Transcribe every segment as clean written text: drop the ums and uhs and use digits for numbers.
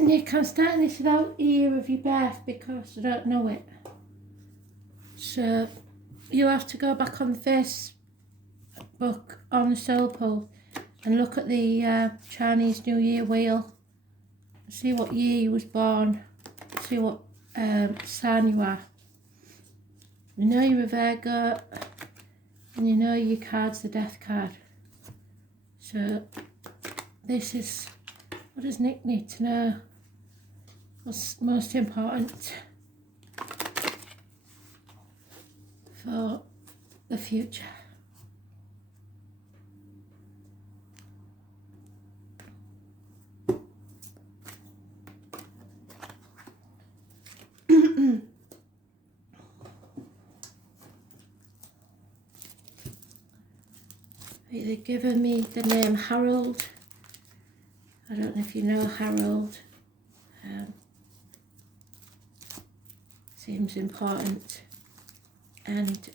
Nick, I'm starting this without the year of your birth because I don't know it. So you'll have to go back on the Facebook on the Soul Pool and look at the Chinese New Year wheel. See what year you was born. See what sign you are. You know you're a Virgo, and you know your card's the Death card. So this is, what does Nick need to know? What's most important for the future? They've given me the name Harold. I don't know if you know Harold. Seems important. And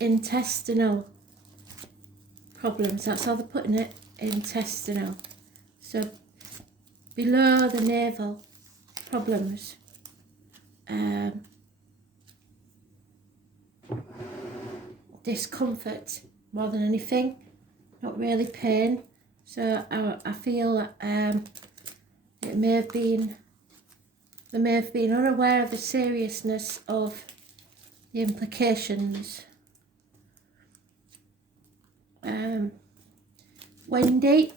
intestinal problems, that's how they're putting it, intestinal. So below the navel problems. Discomfort more than anything, not really pain. So I feel that they may have been unaware of the seriousness of the implications. Wendy,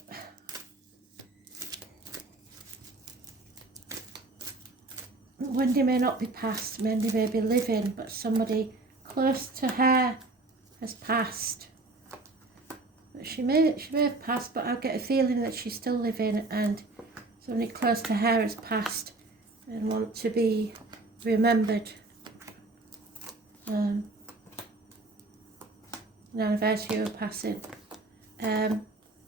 Wendy may not be passed, Wendy may be living, but somebody close to her has passed. She may have passed, but I get a feeling that she's still living, and somebody close to her has passed and want to be remembered. An anniversary of passing. I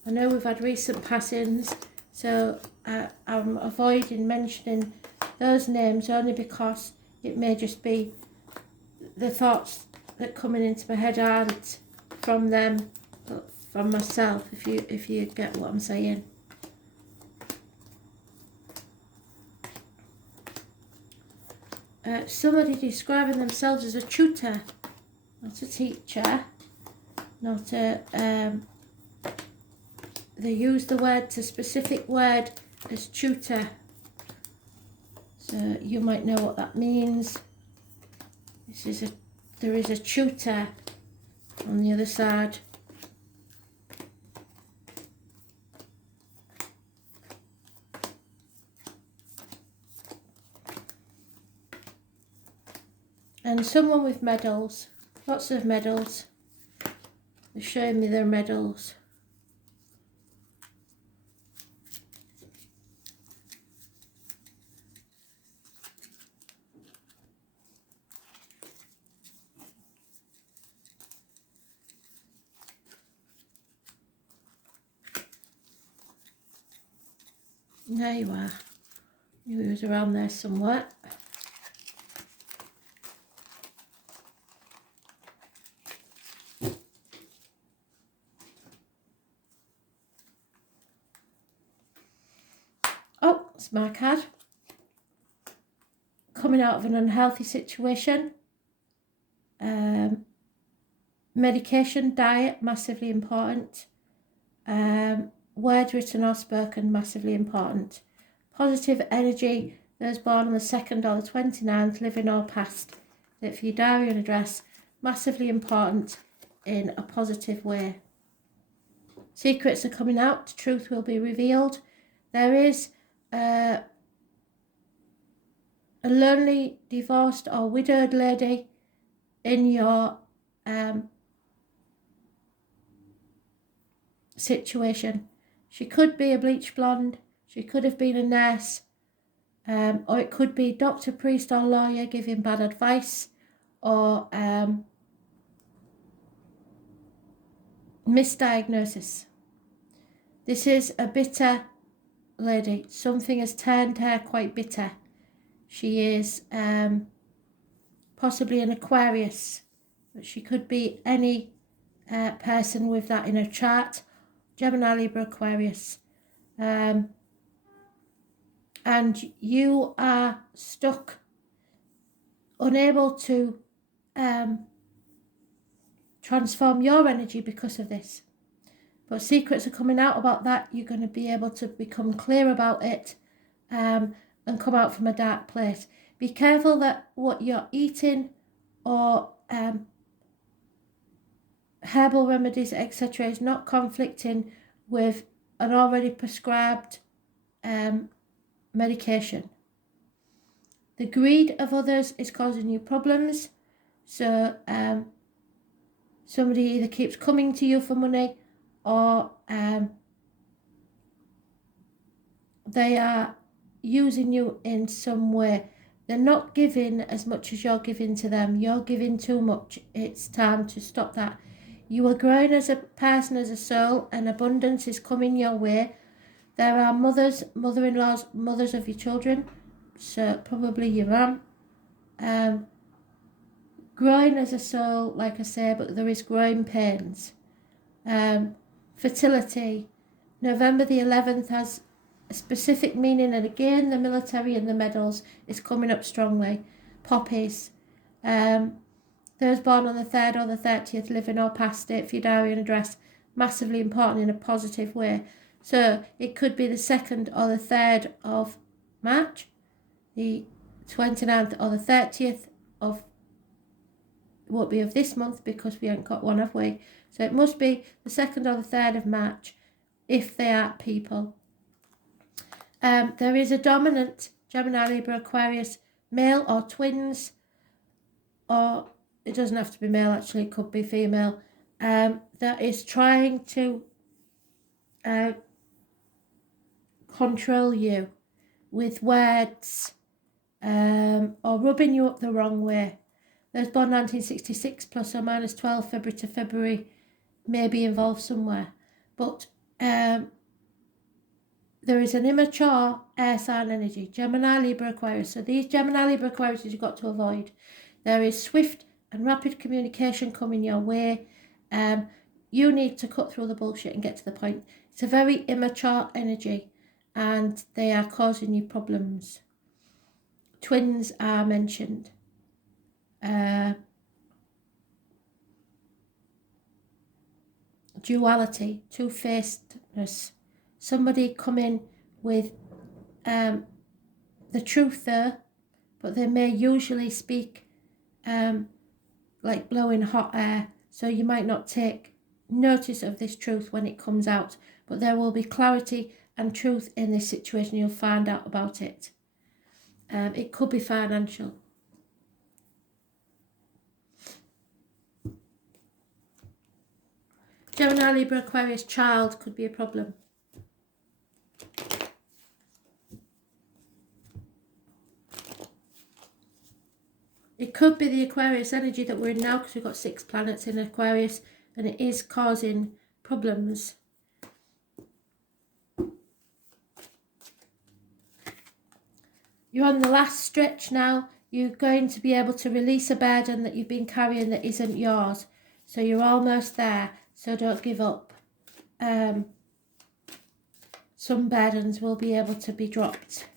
know we've had recent passings, so I'm avoiding mentioning those names only because it may just be the thoughts that coming into my head aren't from them, but from myself, if you get what I'm saying. Somebody describing themselves as a tutor, not a teacher, not a, they use the word, a specific word as tutor. So you might know what that means. There is a tutor on the other side. And someone with medals, lots of medals. They're showing me their medals. There you are. Knew he was around there somewhere. Oh, it's my card. Coming out of an unhealthy situation. Medication, diet, massively important. Word written or spoken, massively important. Positive energy, those born on the 2nd or the 29th, living or past. That for your diary and address, massively important in a positive way. Secrets are coming out, truth will be revealed. There is a lonely, divorced or widowed lady in your situation. She could be a bleach blonde, she could have been a nurse, or it could be doctor, priest or lawyer giving bad advice, or misdiagnosis. This is a bitter lady. Something has turned her quite bitter. She is possibly an Aquarius, but she could be any person with that in her chart. Gemini, Libra, Aquarius. and you are stuck, unable to transform your energy because of this. But secrets are coming out about that. You're going to be able to become clear about it and come out from a dark place. Be careful that what you're eating or herbal remedies, etc., is not conflicting with an already prescribed medication. The greed of others is causing you problems. So somebody either keeps coming to you for money, or they are using you in some way. They're not giving as much as you're giving to them. You're giving too much. It's time to stop that. You are growing as a person, as a soul, and abundance is coming your way. There are mothers, mother-in-laws, mothers of your children, so probably your mum. Growing as a soul, like I say, but there is growing pains. Fertility. November the 11th has a specific meaning, and again the military and the medals is coming up strongly. Poppies. Those born on the 3rd or the 30th, living or past it, for your diary and address, massively important in a positive way. So it could be the 2nd or the 3rd of March, the 29th or the 30th of, won't be of this month because we haven't got one, have we? So it must be the 2nd or the 3rd of March if they are people. There is a dominant Gemini, Libra, Aquarius, male or twins, or it doesn't have to be male, actually, it could be female, that is trying to control you with words or rubbing you up the wrong way. Those born 1966 plus or minus 12 February to February may be involved somewhere. But there is an immature air sign energy, Gemini, Libra, Aquarius. So these Gemini, Libra, Aquarius you've got to avoid. There is swift and rapid communication coming your way. You need to cut through the bullshit and get to the point. It's a very immature energy and they are causing you problems. Twins are mentioned. Duality, two-facedness. Somebody come in with the truth there, but they may usually speak like blowing hot air, so you might not take notice of this truth when it comes out, but there will be clarity and truth in this situation. You'll find out about it. It could be financial. Gemini, Libra, Aquarius, child could be a problem. It could be the Aquarius energy that we're in now, because we've got 6 planets in Aquarius and it is causing problems. You're on the last stretch now. You're going to be able to release a burden that you've been carrying that isn't yours. So you're almost there. So don't give up. Some burdens will be able to be dropped.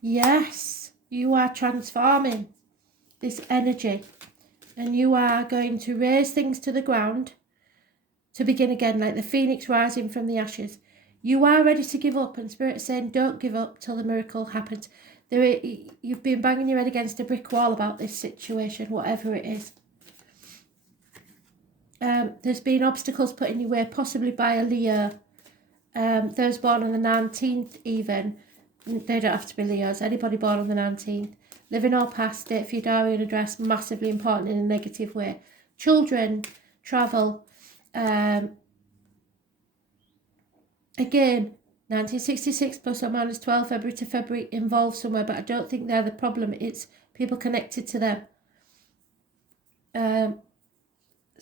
Yes, you are transforming this energy. And you are going to raise things to the ground to begin again, like the phoenix rising from the ashes. You are ready to give up, and Spirit is saying don't give up till the miracle happens. You've been banging your head against a brick wall about this situation, whatever it is. There's been obstacles put in your way, possibly by a Leo. Those born on the 19th even, they don't have to be Leos, anybody born on the 19th. Living or past it, for your diary and address, massively important in a negative way. Children, travel. Again, 1966 plus or minus 12 February to February involved somewhere, but I don't think they're the problem. It's people connected to them.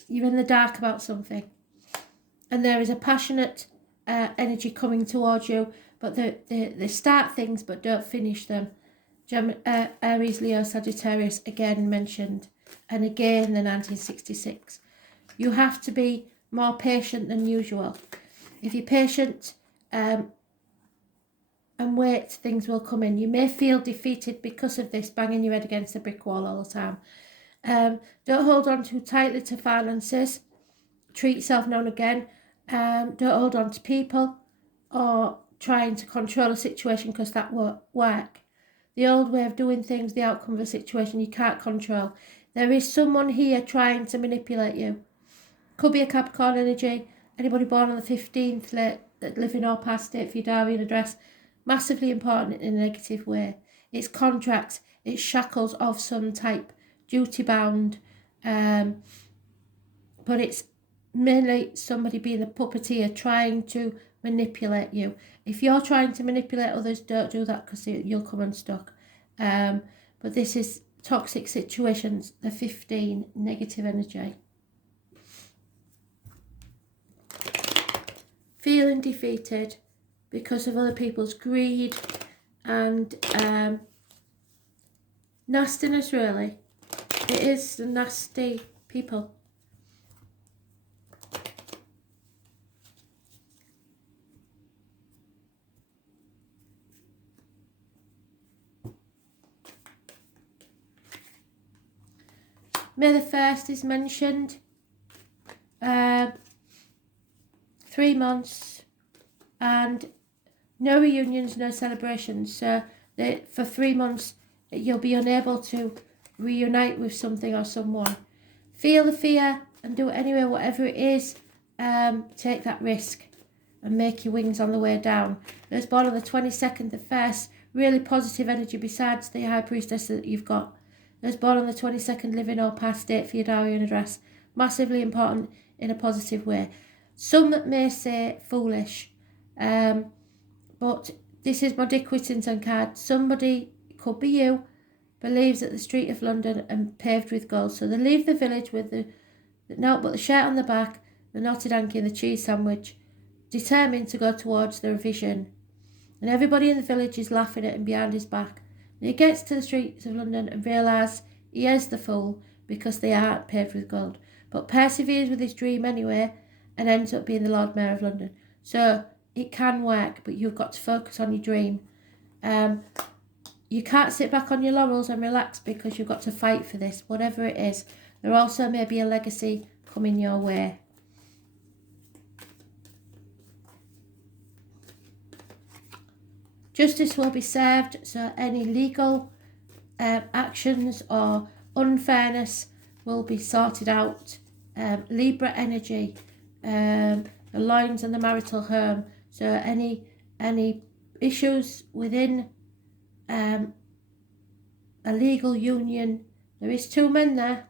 You're in the dark about something. And there is a passionate energy coming towards you, but they start things but don't finish them. Aries, Leo, Sagittarius, again mentioned. And again, the 1966. You have to be more patient than usual. If you're patient, and wait, things will come in. You may feel defeated because of this, banging your head against the brick wall all the time. Don't hold on too tightly to finances. Treat yourself now and again. Don't hold on to people or trying to control a situation, because that won't work. The old way of doing things, the outcome of a situation, you can't control. There is someone here trying to manipulate you. Could be a Capricorn energy. Anybody born on the 15th, living or past it for your diary and address. Massively important in a negative way. It's contracts, it's shackles of some type, duty bound, but it's mainly somebody being a puppeteer trying to manipulate you. If you're trying to manipulate others, don't do that, because you'll come unstuck. But this is toxic situations, the 15, negative energy. Feeling defeated because of other people's greed and nastiness, really. It is the nasty people. May the 1st is mentioned. 3 months and no reunions, no celebrations. So for 3 months you'll be unable to reunite with something or someone. Feel the fear and do it anyway, whatever it is. Take that risk and make your wings on the way down. Those born on the 22nd, the 1st, really positive energy besides the High Priestess that you've got. Those born on the 22nd, living or past date for your diary and address. Massively important in a positive way. Some may say foolish, but this is my Dick Whittington card. Somebody, it could be you, believes that the street of London are paved with gold. So they leave the village with the note, but the shirt on the back, the knotted hanky and the cheese sandwich, determined to go towards their vision. And everybody in the village is laughing at him behind his back. And he gets to the streets of London and realises he is the fool, because they aren't paved with gold. But perseveres with his dream anyway, and ends up being the Lord Mayor of London. So it can work, but you've got to focus on your dream. You can't sit back on your laurels and relax, because you've got to fight for this, whatever it is. There also may be a legacy coming your way. Justice will be served, so any legal actions or unfairness will be sorted out. Libra energy, the lines and the marital home. So any issues within a legal union. There is 2 men there.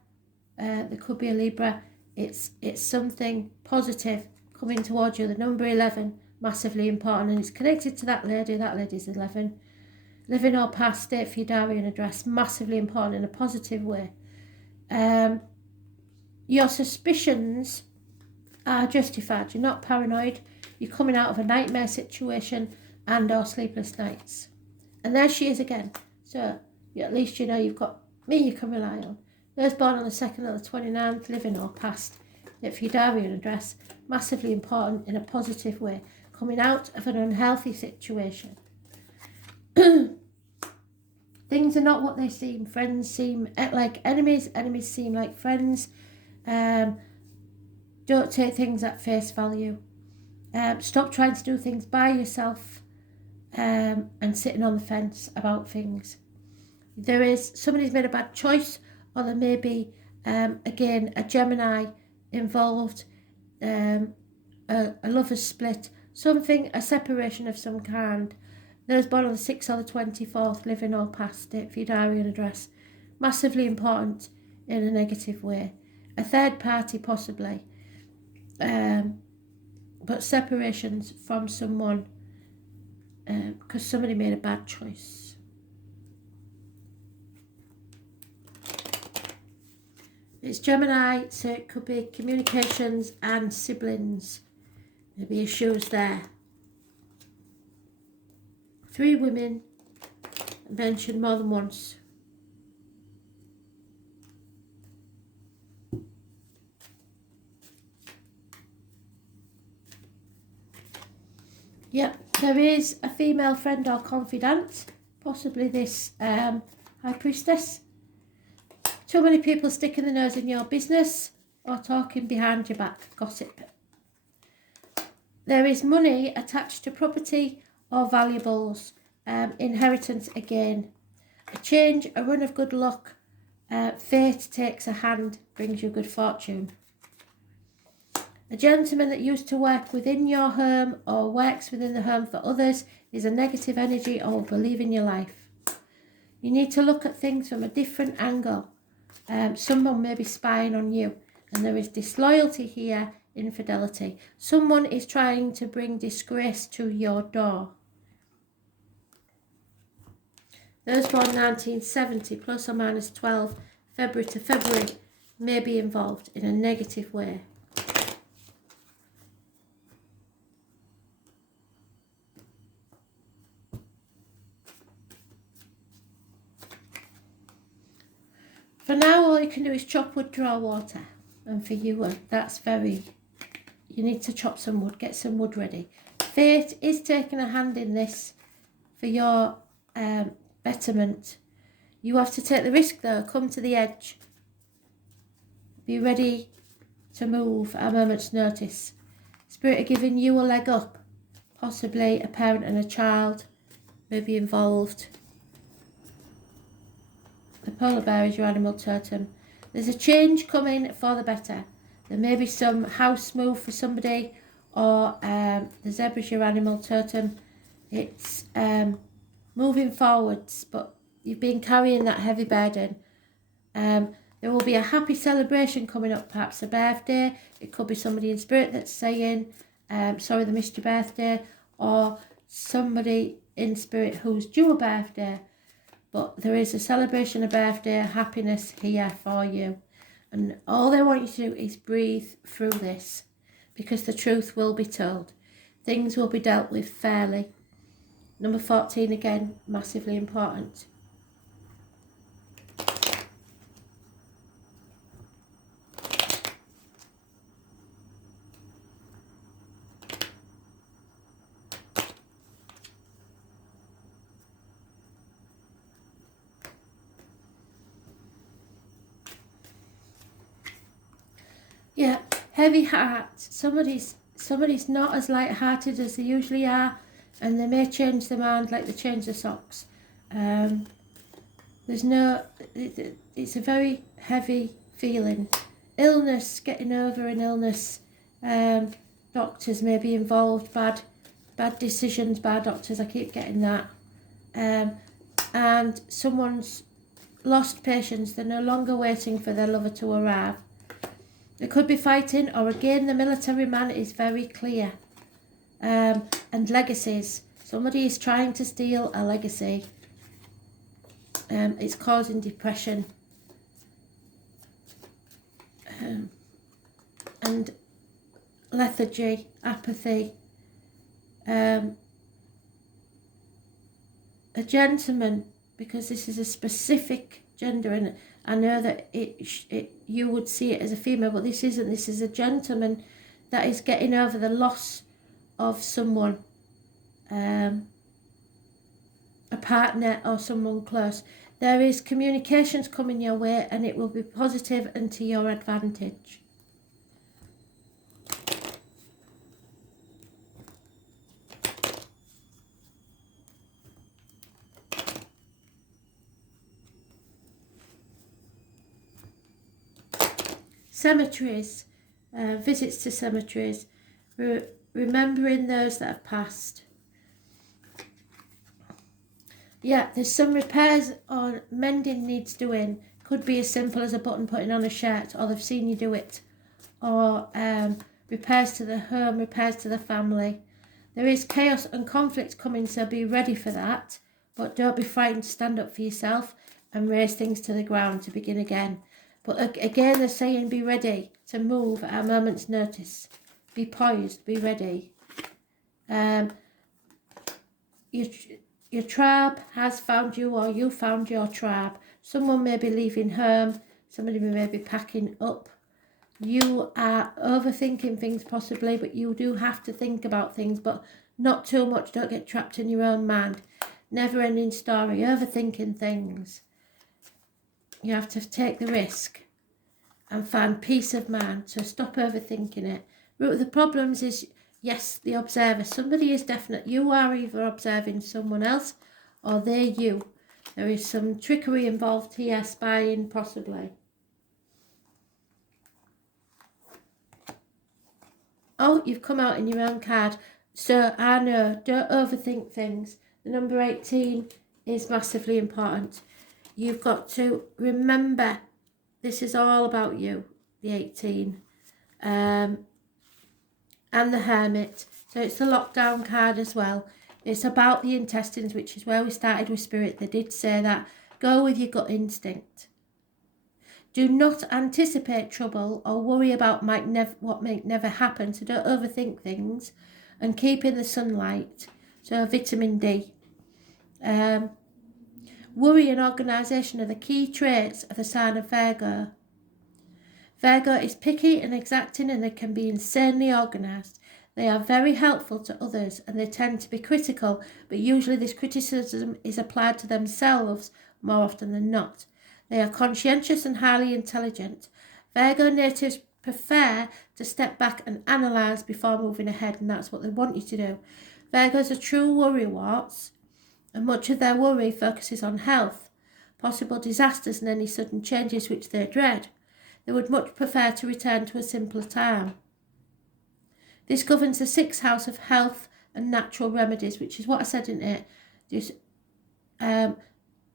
There could be a Libra. It's something positive coming towards you. The number 11, massively important, and it's connected to that lady. That lady's 11. Living or past date for your diary and address, massively important in a positive way. Your suspicions are justified. You're not paranoid. You're coming out of a nightmare situation and or sleepless nights. And there she is again. So at least you know you've got me you can rely on. Those born on the 2nd or the 29th, living or past date for your diary and address, massively important in a positive way. Coming out of an unhealthy situation. Things are not what they seem. Friends seem like enemies. Enemies seem like friends. Don't take things at face value. Stop trying to do things by yourself and sitting on the fence about things. Somebody's made a bad choice, or there may be, again, a Gemini involved, a lover's split, a separation of some kind. Those born on the 6th or the 24th, living or past it for your diary and address. Massively important in a negative way. A third party possibly. But separations from someone because somebody made a bad choice. It's Gemini, so it could be communications and siblings. Maybe issues there. 3 women mentioned more than once. Yep. There is a female friend or confidant, possibly this High Priestess. Too many people sticking their nose in your business or talking behind your back, gossip. There is money attached to property or valuables, inheritance again. A change, a run of good luck, fate takes a hand, brings you good fortune. A gentleman that used to work within your home or works within the home for others is a negative energy or will believe in your life. You need to look at things from a different angle. Someone may be spying on you, and there is disloyalty here, infidelity. Someone is trying to bring disgrace to your door. Those born 1970 plus or minus 12 February to February may be involved in a negative way. For now, all you can do is chop wood, draw water. And for you, that's very... You need to chop some wood, get some wood ready. Fate is taking a hand in this for your betterment. You have to take the risk though, come to the edge. Be ready to move at a moment's notice. Spirit are giving you a leg up. Possibly a parent and a child may be involved. The polar bear is your animal totem. There's a change coming for the better. There may be some house move for somebody, or the zebra is your animal totem. It's moving forwards, but you've been carrying that heavy burden. There will be a happy celebration coming up, perhaps a birthday. It could be somebody in spirit that's saying, sorry they missed your birthday, or somebody in spirit who's due a birthday. But there is a celebration, a birthday, happiness here for you. And all they want you to do is breathe through this, because the truth will be told. Things will be dealt with fairly. Number 14 again, massively important. Yeah, heavy heart. Somebody's not as light-hearted as they usually are, and they may change their mind like they change their socks. It's a very heavy feeling. Illness, getting over an illness. Doctors may be involved. Bad decisions by doctors. I keep getting that. And someone's lost patience. They're no longer waiting for their lover to arrive. There could be fighting, or again, the military man is very clear. And legacies. Somebody is trying to steal a legacy. It's causing depression. And lethargy, apathy. A gentleman, because this is a specific gender, and I know that you would see it as a female, but this isn't. This is a gentleman that is getting over the loss of someone, a partner or someone close. There is communications coming your way, and it will be positive and to your advantage. Cemeteries, visits to cemeteries, remembering those that have passed. Yeah, there's some repairs or mending needs doing. Could be as simple as a button putting on a shirt, or they've seen you do it. Or repairs to the home, repairs to the family. There is chaos and conflict coming, so be ready for that. But don't be frightened to stand up for yourself and raise things to the ground to begin again. But again, they're saying be ready to move at a moment's notice. Be poised, be ready. Your tribe has found you, or you found your tribe. Someone may be leaving home. Somebody may be packing up. You are overthinking things possibly, but you do have to think about things. But Not too much, don't get trapped in your own mind. Never ending story, overthinking things. You have to take the risk and find peace of mind, so stop overthinking it. Root of the problems is, yes, the observer. Somebody is definite. You are either observing someone else or they're you. There is some trickery involved here, spying possibly. Oh, you've come out in your own card. So I know, don't overthink things. The number 18 is massively important. You've got to remember this is all about you, the 18. And the Hermit. So it's the lockdown card as well. It's about the intestines, which is where we started with Spirit. They did say that. Go with your gut instinct. Do not anticipate trouble or worry about what might never happen. So don't overthink things, and keep in the sunlight. So vitamin D. Worry and organisation are the key traits of the sign of Virgo. Virgo is picky and exacting, and they can be insanely organised. They are very helpful to others, and they tend to be critical, but usually this criticism is applied to themselves more often than not. They are conscientious and highly intelligent. Virgo natives prefer to step back and analyse before moving ahead, and that's what they want you to do. Virgos are true worrywarts, and much of their worry focuses on health, possible disasters and any sudden changes which they dread. They would much prefer to return to a simpler time. This governs the 6th house of health and natural remedies, which is what I said in it. Just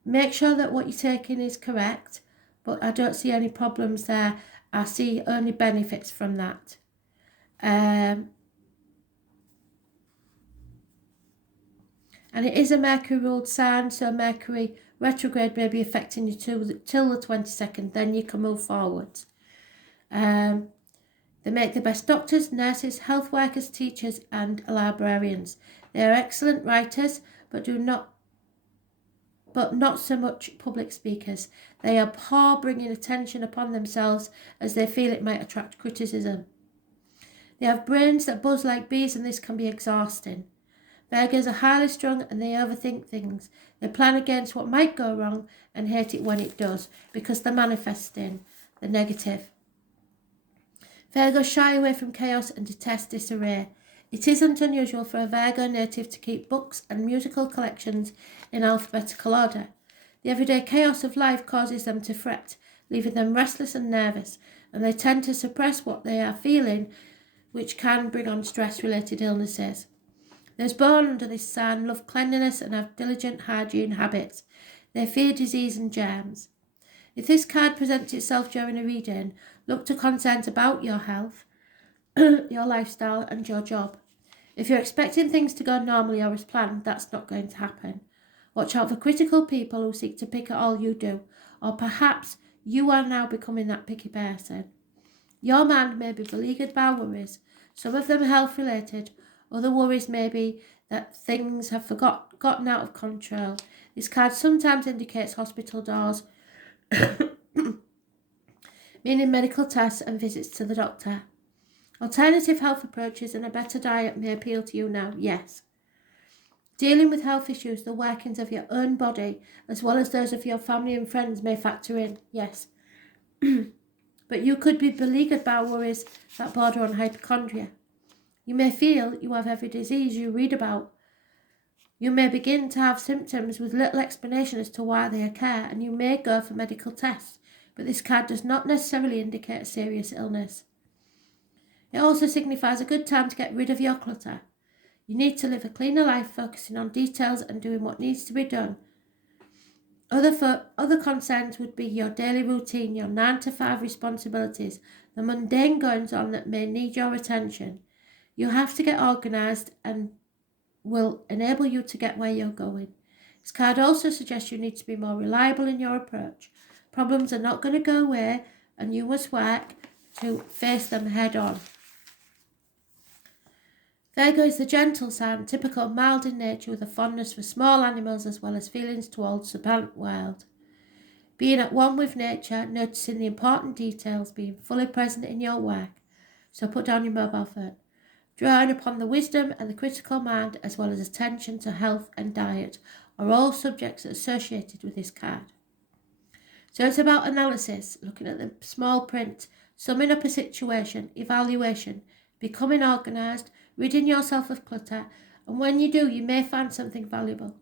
make sure that what you're taking is correct, but I don't see any problems there. I see only benefits from that. And it is a Mercury-ruled sign, so Mercury retrograde may be affecting you till the 22nd, then you can move forwards. They make the best doctors, nurses, health workers, teachers and librarians. They are excellent writers, but not so much public speakers. They are poor bringing attention upon themselves as they feel it might attract criticism. They have brains that buzz like bees, and this can be exhausting. Virgos are highly strung and they overthink things. They plan against what might go wrong and hate it when it does, because they're manifesting the negative. Virgos shy away from chaos and detest disarray. It isn't unusual for a Virgo native to keep books and musical collections in alphabetical order. The everyday chaos of life causes them to fret, leaving them restless and nervous, and they tend to suppress what they are feeling, which can bring on stress-related illnesses. Those born under this sign love cleanliness and have diligent hygiene habits. They fear disease and germs. If this card presents itself during a reading, look to concerns about your health, your lifestyle and your job. If you're expecting things to go normally or as planned, that's not going to happen. Watch out for critical people who seek to pick at all you do, or perhaps you are now becoming that picky person. Your mind may be beleaguered by worries, some of them health-related. Other worries may be that things have gotten out of control. This card sometimes indicates hospital doors, meaning medical tests and visits to the doctor. Alternative health approaches and a better diet may appeal to you now, yes. Dealing with health issues, the workings of your own body, as well as those of your family and friends may factor in, yes. But you could be beleaguered by worries that border on hypochondria. You may feel you have every disease you read about. You may begin to have symptoms with little explanation as to why they occur, and you may go for medical tests, but this card does not necessarily indicate a serious illness. It also signifies a good time to get rid of your clutter. You need to live a cleaner life, focusing on details and doing what needs to be done. Other concerns would be your daily routine, your 9-to-5 responsibilities, the mundane goings-on that may need your attention. You have to get organised and will enable you to get where you're going. This card also suggests you need to be more reliable in your approach. Problems are not going to go away, and you must work to face them head on. Virgo is the gentle sign, typical, mild in nature, with a fondness for small animals as well as feelings towards the plant world. Being at one with nature, noticing the important details, being fully present in your work. So put down your mobile phone. drawing upon the wisdom and the critical mind, as well as attention to health and diet, are all subjects associated with this card. So it's about analysis, looking at the small print, summing up a situation, evaluation, becoming organised, ridding yourself of clutter, and when you do, you may find something valuable.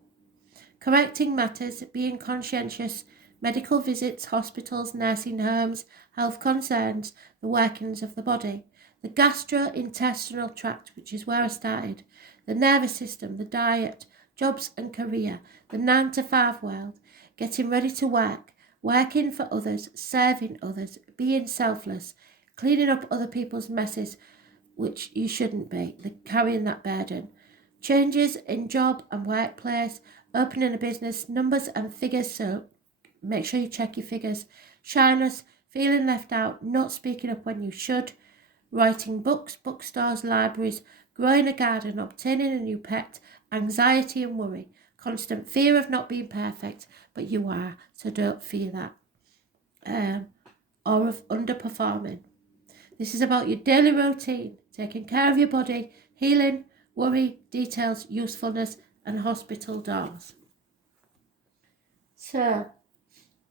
Correcting matters, being conscientious, medical visits, hospitals, nursing homes, health concerns, the workings of the body, the gastrointestinal tract, which is where I started, the nervous system, the diet, jobs and career, the 9 to 5 world, getting ready to work, working for others, serving others, being selfless, cleaning up other people's messes, which you shouldn't be, carrying that burden, changes in job and workplace, opening a business, numbers and figures, so make sure you check your figures, shyness, feeling left out, not speaking up when you should, writing books, bookstores, libraries, growing a garden, obtaining a new pet, anxiety and worry, constant fear of not being perfect, but you are, so don't fear that, or of underperforming. This is about your daily routine, taking care of your body, healing, worry, details, usefulness, and hospital doors. So,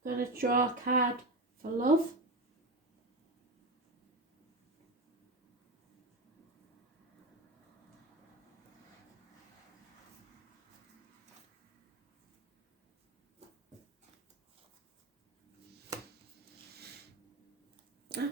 I'm going to draw a card for love. Oh.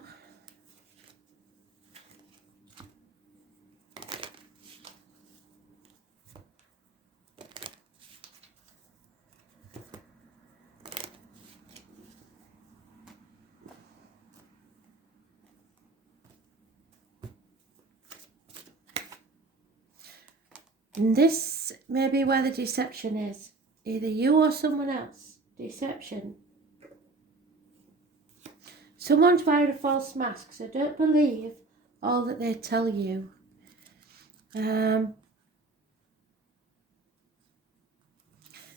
And this may be where the deception is. Either you or someone else. Deception. Someone's wearing a false mask, so don't believe all that they tell you.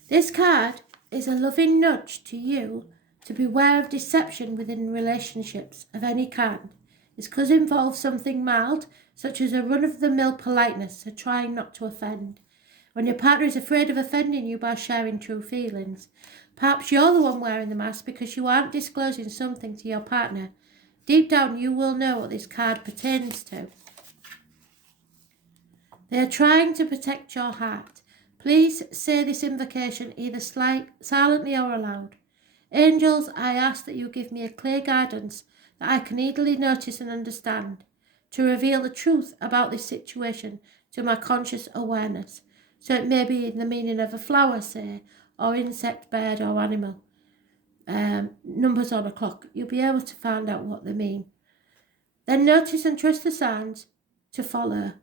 This card is a loving nudge to you to beware of deception within relationships of any kind. This could involve something mild, such as a run-of-the-mill politeness, so trying not to offend. When your partner is afraid of offending you by sharing true feelings. Perhaps you're the one wearing the mask because you aren't disclosing something to your partner. Deep down, you will know what this card pertains to. They are trying to protect your heart. Please say this invocation either silently or aloud. Angels, I ask that you give me a clear guidance that I can easily notice and understand, to reveal the truth about this situation to my conscious awareness, so it may be in the meaning of a flower, say, or insect, bird, or animal. Numbers on a clock. You'll be able to find out what they mean. Then notice and trust the signs to follow.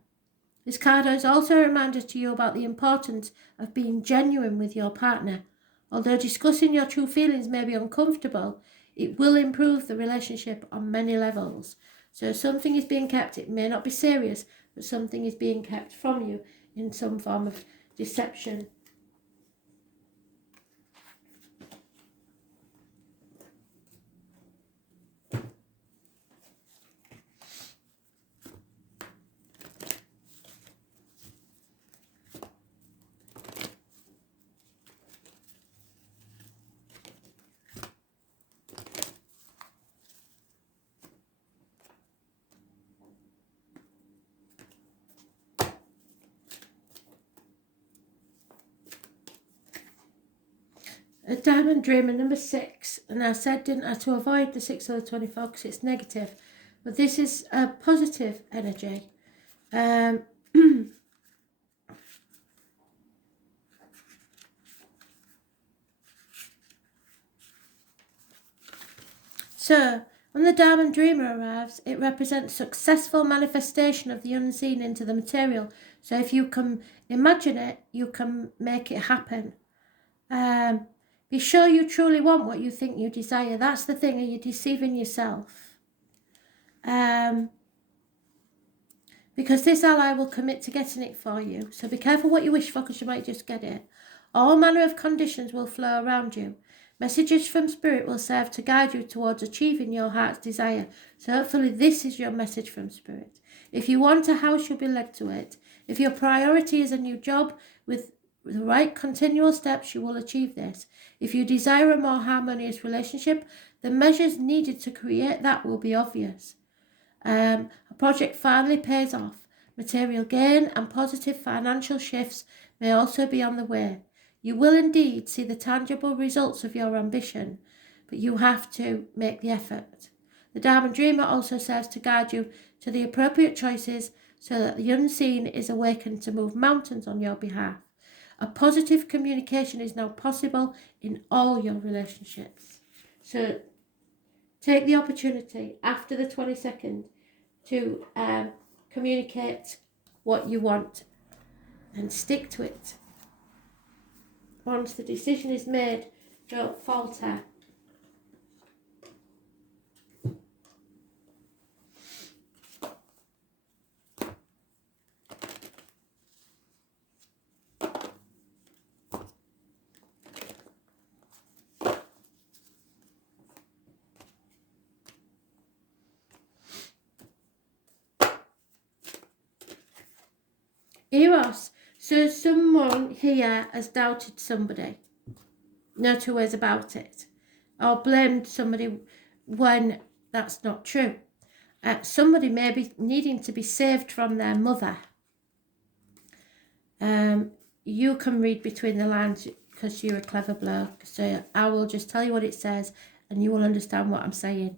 This card is also a reminder to you about the importance of being genuine with your partner. Although discussing your true feelings may be uncomfortable, it will improve the relationship on many levels. So if something is being kept, it may not be serious, but something is being kept from you in some form of deception. A diamond dreamer, number 6, and I said, didn't I, to avoid the 6 or the 24 because it's negative, but this is a positive energy. So, when the diamond dreamer arrives, it represents successful manifestation of the unseen into the material. So if you can imagine it, you can make it happen. Be sure you truly want what you think you desire. That's the thing, are you deceiving yourself? Because this ally will commit to getting it for you. So be careful what you wish for, because you might just get it. All manner of conditions will flow around you. Messages from Spirit will serve to guide you towards achieving your heart's desire. So hopefully this is your message from Spirit. If you want a house, you'll be led to it. If your priority is a new job with the right continual steps, you will achieve this. If you desire a more harmonious relationship, the measures needed to create that will be obvious. A project finally pays off. Material gain and positive financial shifts may also be on the way. You will indeed see the tangible results of your ambition, but you have to make the effort. The Diamond Dreamer also serves to guide you to the appropriate choices so that the unseen is awakened to move mountains on your behalf. A positive communication is now possible in all your relationships. So take the opportunity after the 22nd to communicate what you want and stick to it. Once the decision is made, don't falter. Eros, so someone here has doubted somebody, no two ways about it, or blamed somebody when that's not true. Somebody may be needing to be saved from their mother. You can read between the lines because you're a clever bloke, so I will just tell you what it says and you will understand what I'm saying.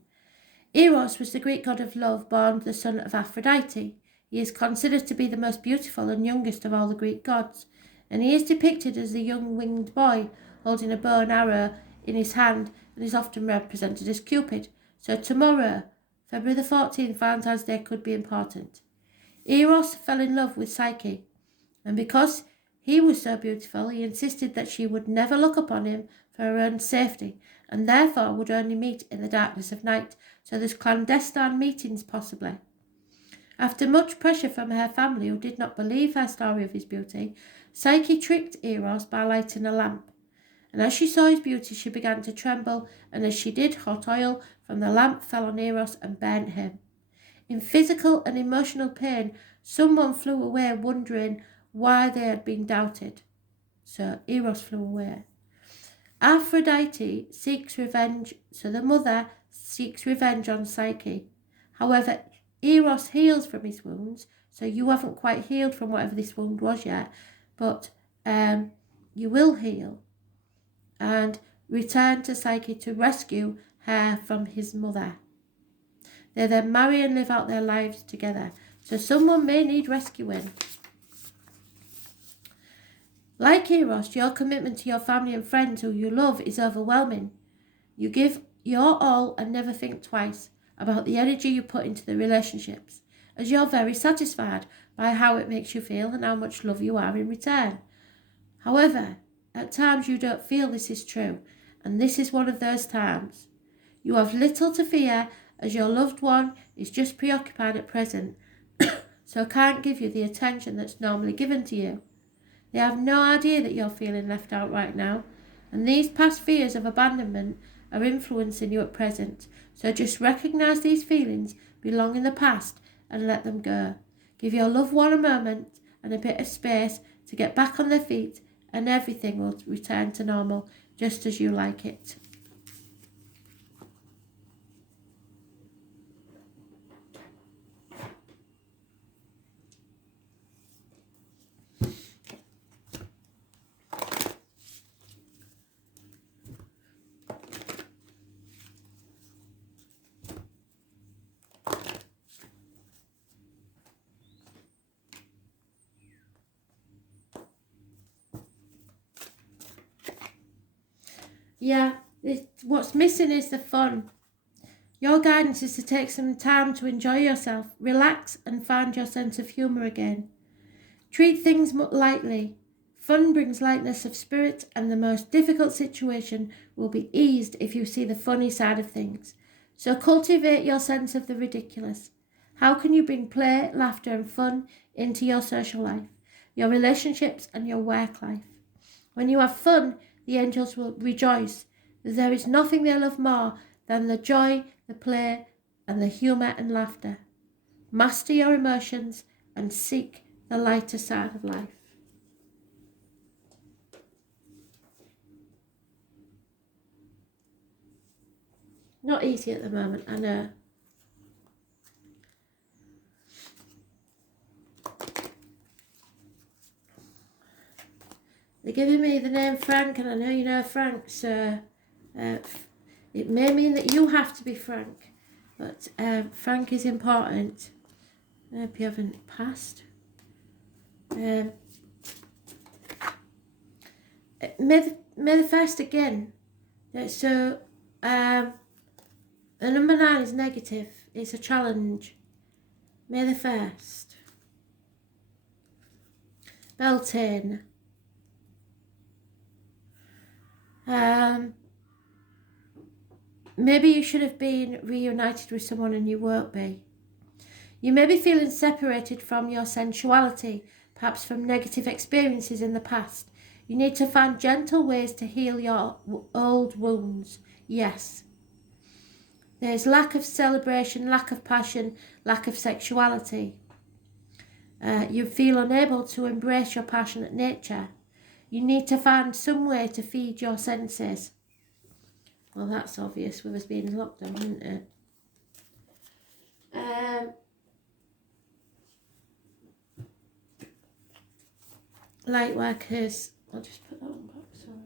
Eros was the Greek god of love, born the son of Aphrodite. He is considered to be the most beautiful and youngest of all the Greek gods, and he is depicted as a young winged boy holding a bow and arrow in his hand and is often represented as Cupid. So tomorrow, February the 14th, Valentine's Day, could be important. Eros fell in love with Psyche, and because he was so beautiful, he insisted that she would never look upon him for her own safety, and therefore would only meet in the darkness of night, so there's clandestine meetings possibly. After much pressure from her family, who did not believe her story of his beauty, Psyche tricked Eros by lighting a lamp. And as she saw his beauty, she began to tremble, and as she did, hot oil from the lamp fell on Eros and burnt him. In physical and emotional pain, someone flew away wondering why they had been doubted. So Eros flew away. Aphrodite seeks revenge, so the mother seeks revenge on Psyche. However, Eros heals from his wounds, so you haven't quite healed from whatever this wound was yet, but you will heal and return to Psyche to rescue her from his mother. They then marry and live out their lives together, so someone may need rescuing. Like Eros, your commitment to your family and friends who you love is overwhelming. You give your all and never think twice about the energy you put into the relationships, as you're very satisfied by how it makes you feel and how much love you are in return. However, at times you don't feel this is true, and this is one of those times. You have little to fear, as your loved one is just preoccupied at present, so can't give you the attention that's normally given to you. They have no idea that you're feeling left out right now, and these past fears of abandonment are influencing you at present, so just recognise these feelings belong in the past and let them go. Give your loved one a moment and a bit of space to get back on their feet, and everything will return to normal just as you like it. Yeah, what's missing is the fun. Your guidance is to take some time to enjoy yourself, relax and find your sense of humour again. Treat things lightly. Fun brings lightness of spirit, and the most difficult situation will be eased if you see the funny side of things. So cultivate your sense of the ridiculous. How can you bring play, laughter and fun into your social life, your relationships and your work life? When you have fun, the angels will rejoice. There is nothing they love more than the joy, the play, and the humour and laughter. master your emotions, and seek the lighter side of life. Not easy at the moment, I know. They're giving me the name Frank, and I know you know Frank, so it may mean that you have to be Frank, but Frank is important. I hope you haven't passed. May the first again. So, the number 9 is negative. It's a challenge. May the first. Beltane. Maybe you should have been reunited with someone and you won't be. You may be feeling separated from your sensuality, perhaps from negative experiences in the past. You need to find gentle ways to heal your old wounds. Yes. There's lack of celebration, lack of passion, lack of sexuality. You feel unable to embrace your passionate nature. You need to find some way to feed your senses. Well, that's obvious with us being in lockdown, isn't it? Light workers. I'll just put that one back, sorry.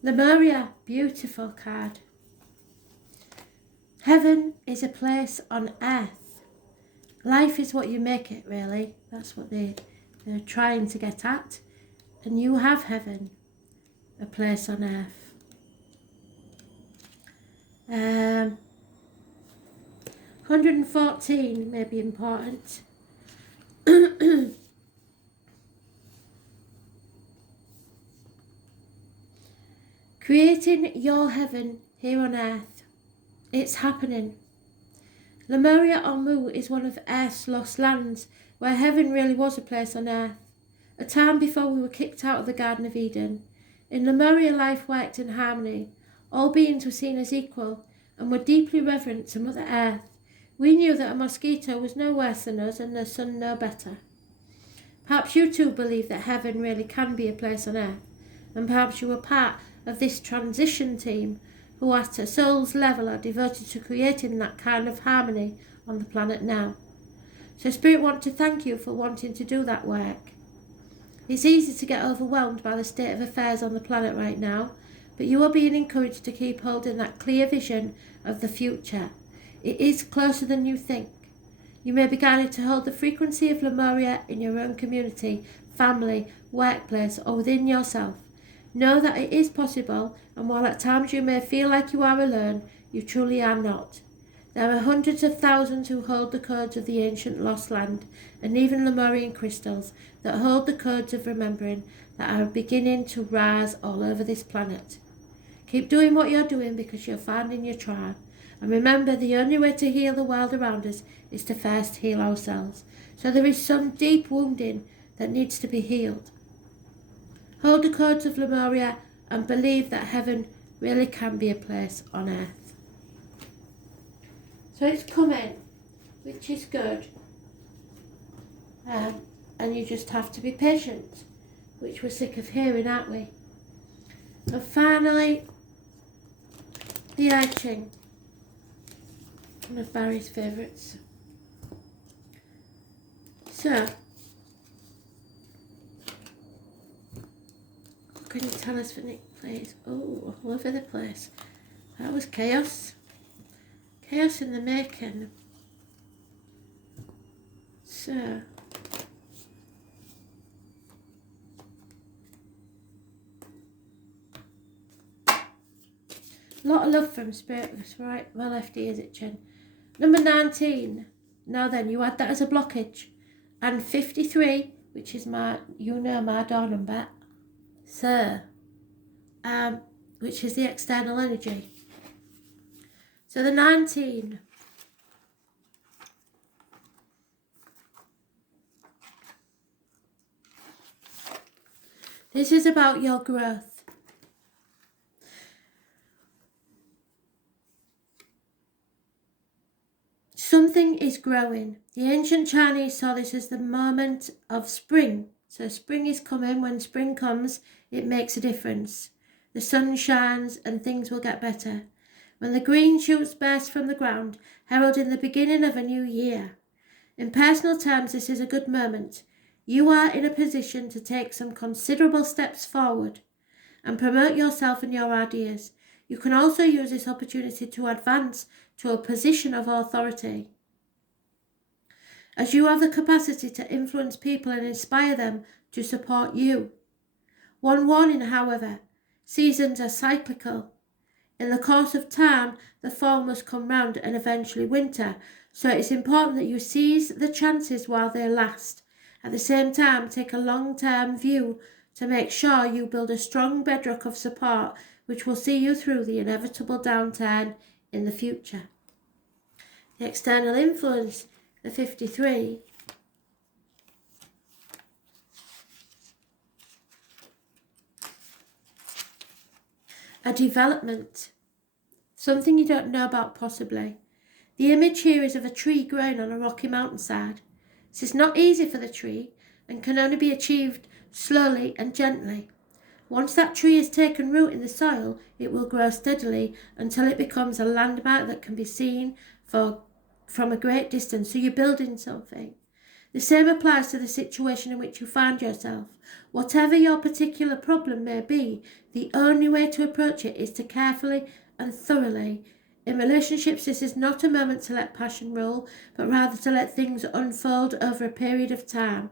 Lemuria, beautiful card. Heaven is a place on earth. Life is what you make it, really. That's what they're trying to get at. And you have heaven, a place on earth. 114 may be important. Creating your heaven here on earth. It's happening. Lemuria or Mu is one of Earth's lost lands, where heaven really was a place on earth. A time before we were kicked out of the Garden of Eden. In Lemuria, life worked in harmony. All beings were seen as equal and were deeply reverent to Mother Earth. We knew that a mosquito was no worse than us and the sun no better. Perhaps you too believe that heaven really can be a place on earth, and perhaps you were part of this transition team who at a soul's level are devoted to creating that kind of harmony on the planet now. So Spirit wants to thank you for wanting to do that work. It's easy to get overwhelmed by the state of affairs on the planet right now, but you are being encouraged to keep holding that clear vision of the future. It is closer than you think. You may be guided to hold the frequency of Lemuria in your own community, family, workplace, or within yourself. Know that it is possible, and while at times you may feel like you are alone, you truly are not. There are hundreds of thousands who hold the codes of the ancient lost land, and even Lemurian crystals that hold the codes of remembering that are beginning to rise all over this planet. Keep doing what you're doing because you're finding your tribe. And remember, the only way to heal the world around us is to first heal ourselves. So there is some deep wounding that needs to be healed. Hold the codes of Lemuria and believe that heaven really can be a place on earth. So it's coming, which is good. And you just have to be patient, which we're sick of hearing, aren't we? And finally, the I Ching, one of Barry's favourites. So, what can you tell us for Nick, please? Oh, all over the place. That was chaos. Chaos in the making. So, a lot of love from Spirit. That's right, my left ear's itching. Number 19. Now then, you add that as a blockage. And 53, which is my door number, so, which is the external energy. So the 19. This is about your growth. Something is growing. The ancient Chinese saw this as the moment of spring. So spring is coming. When spring comes, it makes a difference. The sun shines and things will get better. When the green shoots burst from the ground, heralding the beginning of a new year. In personal terms, this is a good moment. You are in a position to take some considerable steps forward and promote yourself and your ideas. You can also use this opportunity to advance to a position of authority, as you have the capacity to influence people and inspire them to support you. One warning, however, seasons are cyclical. In the course of time, the fall must come round and eventually winter, so it is important that you seize the chances while they last. At the same time, take a long-term view to make sure you build a strong bedrock of support which will see you through the inevitable downturn in the future. The external influence, the 53. A development. Something you don't know about possibly. The image here is of a tree growing on a rocky mountainside. This is not easy for the tree and can only be achieved slowly and gently. Once that tree has taken root in the soil, it will grow steadily until it becomes a landmark that can be seen from a great distance. So you're building something. The same applies to the situation in which you find yourself. Whatever your particular problem may be, the only way to approach it is to carefully and thoroughly. In relationships, this is not a moment to let passion rule, but rather to let things unfold over a period of time.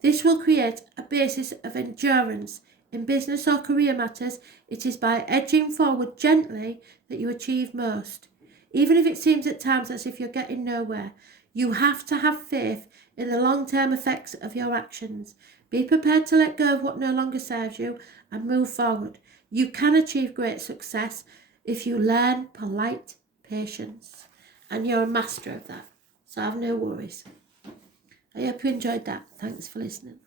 This will create a basis of endurance. In business or career matters, it is by edging forward gently that you achieve most. Even if it seems at times as if you're getting nowhere, you have to have faith in the long-term effects of your actions. Be prepared to let go of what no longer serves you and move forward. You can achieve great success if you learn polite patience, and you're a master of that. So have no worries. I hope you enjoyed that. Thanks for listening.